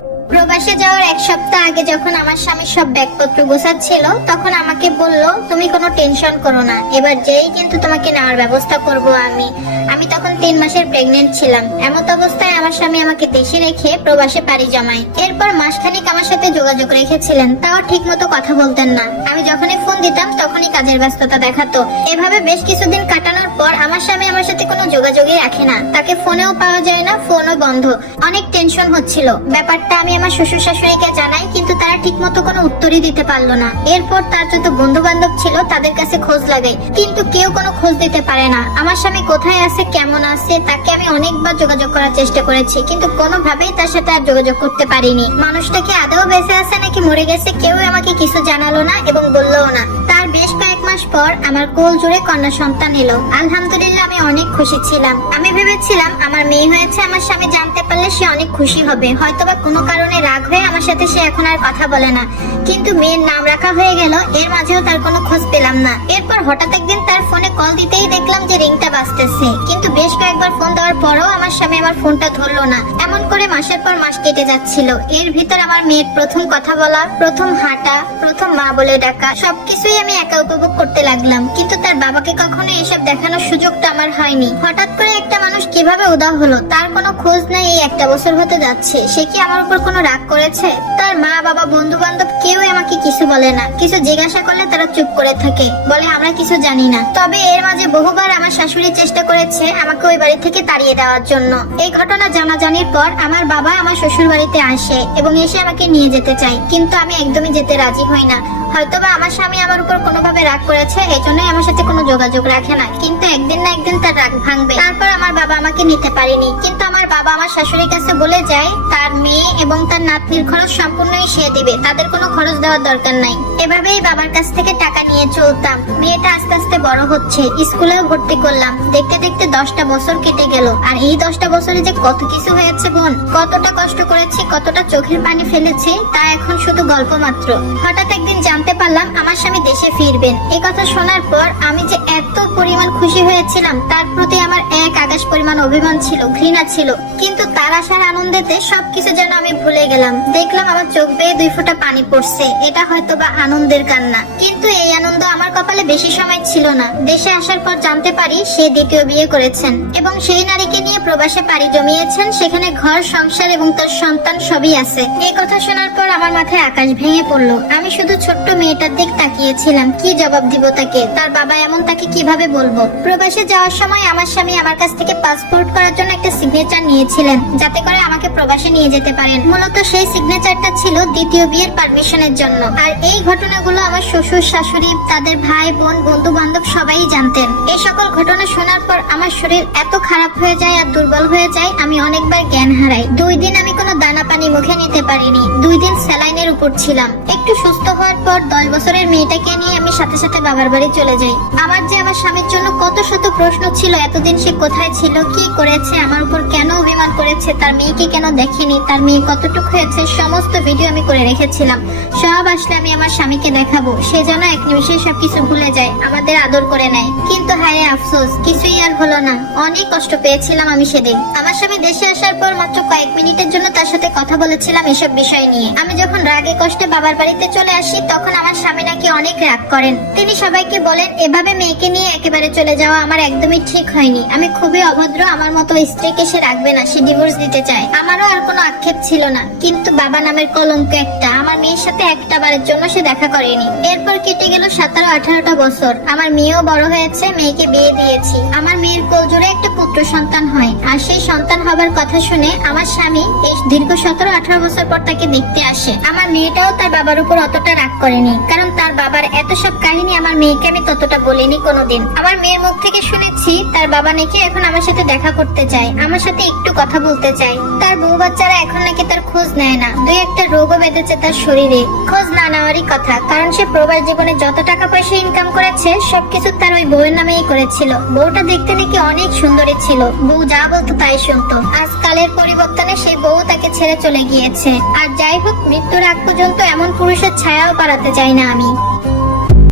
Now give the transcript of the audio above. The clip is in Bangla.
প্রবাসে যাওয়ার এক সপ্তাহ আগে যখন আমার স্বামী সব ব্যাগপত্র গোছাচ্ছিল, তখন আমাকে বলল, তুমি কোনো টেনশন করো না, এবার যেই কিন্তু তোমাকে নেওয়ার ব্যবস্থা করব আমি তখন 3 মাসের প্রেগনেন্ট ছিলাম। এমত অবস্থায় আমার স্বামী আমাকে দেশে রেখে প্রবাসে পাড়ি জমায়। এরপর মাসখানেক আমার সাথে যোগাযোগ রেখেছিলেন, তাও ঠিক মতো কথা বলতেন না। আমি যখনই ফোন দিতাম তখনই কাজের ব্যস্ততা দেখাতো। এভাবে বেশ কিছুদিন কাটানোর পর আমার স্বামী আমার সাথে কোনো যোগাযোগই রাখে না, তাকে ফোনেও পাওয়া যায় না, ফোনও বন্ধ। অনেক টেনশন হচ্ছিল। ব্যাপারটা আমি আমার শ্বশুর শাশুড়িকে জানাই, কিন্তু তারা ঠিক মতো কোনো উত্তরই দিতে পারলো না। এরপর তার যত বন্ধু বান্ধব ছিল তাদের কাছে খোঁজ লাগাই, কিন্তু কেউ কোনো খোঁজ দিতে পারে না। আমার স্বামী কোথায় আছে, কেমন আছে, তাকে আমি অনেকবার যোগাযোগ করার চেষ্টা করেছি, কিন্তু কোনোভাবেই তার সাথে আর যোগাযোগ করতে পারিনি। মানুষটা কি আদৌ বেঁচে আছে নাকি মরে গেছে কেউ আমাকে কিছু জানালো না এবং বললোও না। তার বেশ কয়েক মাস পর আমার কোল জুড়ে কন্যা সন্তান এলো। আলহামদুলিল্লাহ, আমি অনেক খুশি ছিলাম। আমি ভেবেছিলাম আমার মেয়ে হয়েছে, আমার স্বামী জানতে পারলে সে অনেক খুশি হবে, হয়তোবা কোনো কারণে রাগ হয়ে আমার সাথে সে এখন আর কথা বলে না। কিন্তু মেয়ের নাম রাখা হয়ে গেল, এর মাঝেও তার কোনো খোঁজ পেলাম না। এরপর হঠাৎ একদিন তার ফোনে কল দিতেই দেখলাম যে রিংটা বাজতেছে, কিন্তু বেশ কয়েকবার ফোন দেওয়ার পরও আমার স্বামী আমার ফোনটা ধরলো না। এমন করে মাসের পর মাস কেটে যাচ্ছিল। এর ভিতর আমার মেয়ের প্রথম কথা বলা, প্রথম হাঁটা, প্রথম মা বলে ডাকা, সবকিছুই আমি একা উপভোগ করতে লাগলাম। কিন্তু তার বাবাকে কখনো এসব দেখানোর সুযোগটা আমার হয়নি। হঠাৎ করে একটা মানুষ কিভাবে উদাও হলো, তার কোনো খোঁজ নাই। এই 1টা বছর হতে যাচ্ছে, সে কি আমার উপর কোনো রাগ করেছে? তার মা বাবা বন্ধু বান্ধব কেউ আমাকে কিছু বলে না। কিছু জিজ্ঞাসা করলে তারা চুপ করে থাকে, বলে আমরা কিছু জানি না। তবে এর মাঝে বহুবার আমার শাশুড়ি চেষ্টা করেছে আমাকে ওই বাড়ি থেকে তাড়িয়ে দেওয়ার জন্য। এই ঘটনা জানাজানির পর আমার বাবা আমার শ্বশুর বাড়িতে আসে এবং এসে আমাকে নিয়ে যেতে চায়, কিন্তু আমি একদমই যেতে রাজি হই না। হয়তোবা আমার স্বামী আমার উপর কোনোভাবে রাগ করেছে, এজন্যই আমার সাথে কোনো যোগাযোগ রাখে না। কিন্তু একদিন না একদিন তার রাগ ভাঙবে। তারপর আমার বাবা আমাকে নিতে পারেনি, কিন্তু আমার বাবা আমার শাশুড়ির কাছে বলে যায় তার মেয়ে এবং তার নাতনির খরচ সম্পূর্ণই সে দিবে, তাদের কোনো খরচ দেওয়ার দরকার নাই। এভাবেই বাবার কাছ থেকে টাকা নিয়ে চলতাম। মেয়েটা আস্তে আস্তে বড় হচ্ছে, স্কুলেও ভর্তি করলাম। দেখতে দেখতে 10টা বছর কেটে গেল। আর এই 10টা বছরে যে কত কিছু হয়েছে বোন, কতটা কষ্ট করেছি, কতটা চোখের পানি ফেলেছি, তা এখন শুধু গল্প মাত্র। হঠাৎ একদিন জানতে পারলাম আমার স্বামী দেশে ফিরবেন। এই কথা শোনার পর আমি যে এত পরিমাণ খুশি হয়েছিলাম, তার প্রতি আমার এক আকাশ পরিমাণ অভিমান ছিল, ঘৃণা ছিল। কিন্তু তার আসার আনন্দেতে সবকিছু যেন আমি ভুলে গেলাম। দেখলাম আমার চোখ বেয়ে 2 ফোঁটা পানি পড়ছে, এটা হয়তো বা আনন্দের কান্না। কিন্তু এই আনন্দ আমার কপালে বেশি সময় ছিল না। দেশে আসার পর জানতে পারি সে দ্বিতীয় বিয়ে করেছেন এবং সেই নারীকে নিয়ে প্রবাসে পাড়ি জমিয়েছেন। সেখানে ঘর সংসার এবং তার সন্তান সবই আছে। এই কথা শোনার পর আমার মাথায় আকাশ ভেঙে পড়লো। আমি শুধু ছোট্ট মেয়েটার দিক তাকিয়েছিলাম, কি জবাব দিব তাকে? তার বাবা এমন, তাকে কিভাবে বলবো? প্রবাসে যাওয়ার সময় আমার স্বামী আমার কাছ থেকে পাসপোর্ট করার জন্য একটা সিগনেচার নিয়েছিলেন, যাতে করে আমাকে প্রবাসে নিয়ে যেতে পারেন। মূলত সেই সিগনেচারটা ছিল দ্বিতীয় বিয়ের পারমিশনের জন্য। আর এই ঘটনাগুলো আমার শ্বশুর শাশুড়ি, তাদের ভাই বোন, বন্ধু বান্ধব সবাই জানতেন। এই সকল ঘটনা শোনার পর আমার শরীর এত খারাপ হয়ে যায় আর দুর্বল হয়ে যায়, আমি অনেকবার জ্ঞান হারাই। 2 দিন আমি কোনো দানা পানি মুখে নিতে পারিনি। 2 দিন স্যালাইনের উপর ছিলাম। একটু সুস্থ হওয়ার পর 10 বছরের মেয়েটাকে নিয়ে আমি সাথে সাথে বাবার বাড়ি চলে যাই। আমার যে আমার স্বামীর জন্য কত শত প্রশ্ন ছিল, এতদিন সে কোথায় ছিল, কি করেছে, আমার উপর কেন অভিমান করেছে, তার মেয়েকে কেন দেখেনি, তার মেয়ে কতটুকু হয়েছে, সমস্ত ভিডিও আমি করে রেখেছিলাম। সব আসলে আমি আমার স্বামীকে দেখাবো, সে যেন এক নিমিষে সবকিছু ভুলে যায়, আমাদের আদর করে নেয়। কিন্তু হায় আফসোস, কিছুই আর হলো না। অনেক কষ্ট পেয়েছিলাম আমি সেদিন। আমার স্বামী দেশে আসার পর মাত্র কয়েক মিনিটের জন্য তার সাথে কথা বলেছিলাম এসব বিষয় নিয়ে। আমি যখন রাগে কষ্টে বাবার বাড়িতে চলে আসি, তখন আমার স্বামী নাকি অনেক রাগ করেন। তিনি সবাইকে বলেন এভাবে মেয়েকে নিয়ে একেবারে চলে যাওয়া আমার একদমই ঠিক হয়নি। আমি খুবই অভদ্র, আমার মতো স্ত্রীকে সে রাখবে না, সে ডিভোর্স দিতে চায়। আমারও আর কোনো আক্ষেপ ছিল না, কিন্তু বাবা নামের কলঙ্ক একটা। আমার মেয়ের সাথে একটা বারের জন্য সে দেখা করেনি। এরপর কেটে গেল 17-18টা বছর। আমার মেয়েও বড় হয়েছে, মেয়েকে বিয়ে দিয়েছি। আমার মেয়ের কোল জুড়ে একটা পুত্র সন্তান হয়। আর সেই সন্তান হবার কথা শুনে আমার স্বামী এই দীর্ঘ 17-18 বছর পর তাকে দেখতে আসে। আমার মেয়েটাও তার বাবার উপর অতটা রাগ করেনি, কারণ তার বাবার এত সব কাহিনী আমার মেয়েকে আমি ততটা বলিনি কোনোদিন। আমার মেয়ের মুখ থেকে শুনেছি তার বাবা নাকি এখন আমার সাথে দেখা করতে চায়, আমার সাথে একটু কথা বলতে চায়। তার বউ বাচ্চারা এখন নাকি তার খোঁজ নেয় না। 2-1টা রোগও বেঁধেছে তার শরীরে, খোঁজ না নেওয়ারই কথা। কারণ সে প্রবাস জীবনে যত টাকা পয়সা ইনকাম করেছে সবকিছু তার ওই বউয়ের নামেই করেছিল। বউটা দেখতে নাকি অনেক সুন্দরী ছিল, বউ যা বলতো তাই শুনতো। আজকালের পরিবর্তনে সেই বউ তাকে ছেড়ে চলে গিয়েছে। আর যাই হোক, মৃত্যুর আগ পর্যন্ত এমন পুরুষের ছায়াও পাড়াতে চাই না আমি।